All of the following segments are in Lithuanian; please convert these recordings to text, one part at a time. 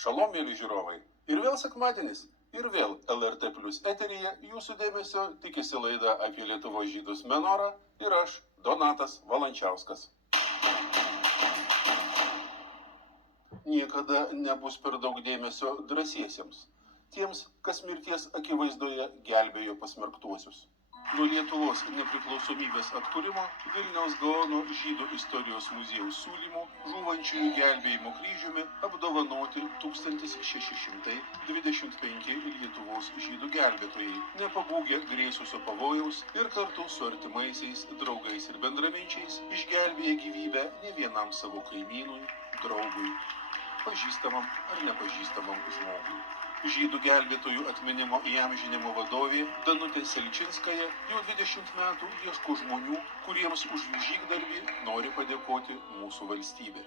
Šalom, mėly žiūrovai. Ir vėl sekmadienis, ir vėl LRT Plus eteryje jūsų dėmesio tikisi laida apie Lietuvos žydus Menorą ir aš, Donatas Valančiauskas. Niekada nebus per daug dėmesio drąsiesiems, tiems, kas mirties akivaizdoje gelbėjo pasmerktuosius. Nuo Lietuvos nepriklausomybės atkūrimo Vilniaus Gaono žydų istorijos muziejaus siūlymų žūvančiųjų gelbėjimo kryžiumi apdovanoti 1625 Lietuvos žydų gelbėtojai, nepabūgę grėsusio pavojaus ir kartu su artimaisiais, draugais ir bendraminčiais išgelbėję gyvybę ne vienam savo kaimynui, draugui, pažįstamam ar nepažįstamam žmogui. Žydų gelbėtojų atminimo įamžinimo vadovė Danutė Selčinskaja jau 20 metų ieško žmonių, kuriems už jų žygdarbį nori padėkoti mūsų valstybė.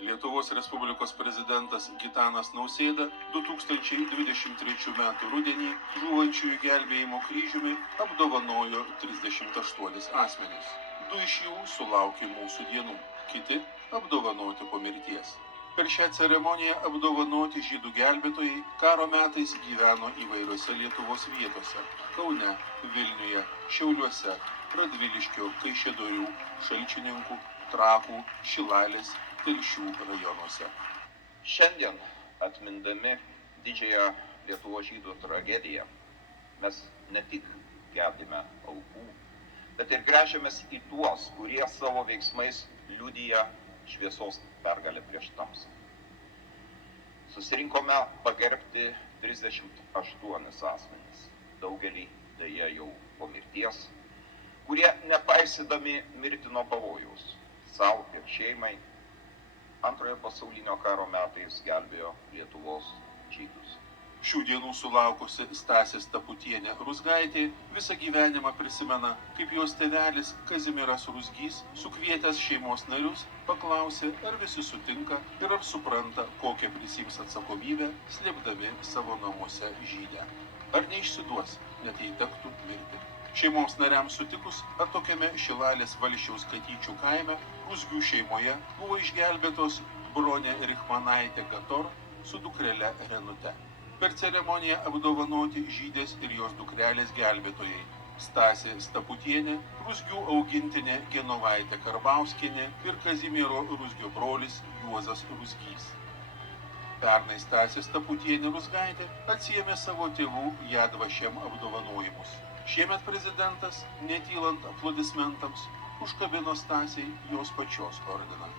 Lietuvos Respublikos prezidentas Gitanas Nausėda 2023 metų rudenį žūvančiųjų gelbėjimo kryžiumi apdovanojo 38 asmenis. 2 iš jų sulaukė mūsų dienų, kiti apdovanoti po mirties. Per šią ceremoniją apdovanoti žydų gelbėtojai karo metais gyveno įvairiose Lietuvos vietose – Kaune, Vilniuje, Šiauliuose, Radviliškio, Kaišiadorių, Šalčininkų, Trakų, Šilalės, Telšių rajonuose. Šiandien, atmindami didžiąją Lietuvos žydų tragediją, mes ne tik gedime aukų, bet ir gręžiamės į tuos, kurie savo veiksmais liudija šviesos pergalę prieš tamsą. Susirinkome pagerbti 38 asmenis, daugelį deja jau po mirties, kurie nepaisydami mirtino pavojaus savo ir šeimai Antrojo pasaulinio karo metais gelbėjo Lietuvos žydus. Šių dienų sulaukusi Stasė Staputienė Ruzgaitė visą gyvenimą prisimena, kaip jos tėvelis Kazimieras Ruzgys, sukvietęs šeimos narius, paklausė, ar visi sutinka ir ar supranta, kokią prisiims atsakomybę, slėpdami savo namuose žydę. Ar neišsiduos, net jei tektų mirti. Šeimos nariams sutikus, atokiame Šilalės Valsčiaus Katyčių kaime, Ruzgių šeimoje buvo išgelbėtos Bronė Richmanaitė Gator su dukrele Renute. Per ceremoniją apdovanoti žydės ir jos dukrelės gelbėtojai Stasė Staputienė, Ruzgių augintinė Genovaitė Karbauskienė ir Kazimiero Ruzgio brolis Juozas Ruzgys. Pernai Stasė Staputienė Ruzgaitė atsiėmė savo tėvų Jadvašem apdovanojimus. Šiemet prezidentas, netylant aplodismentams, užkabino Stasei jos pačios ordiną.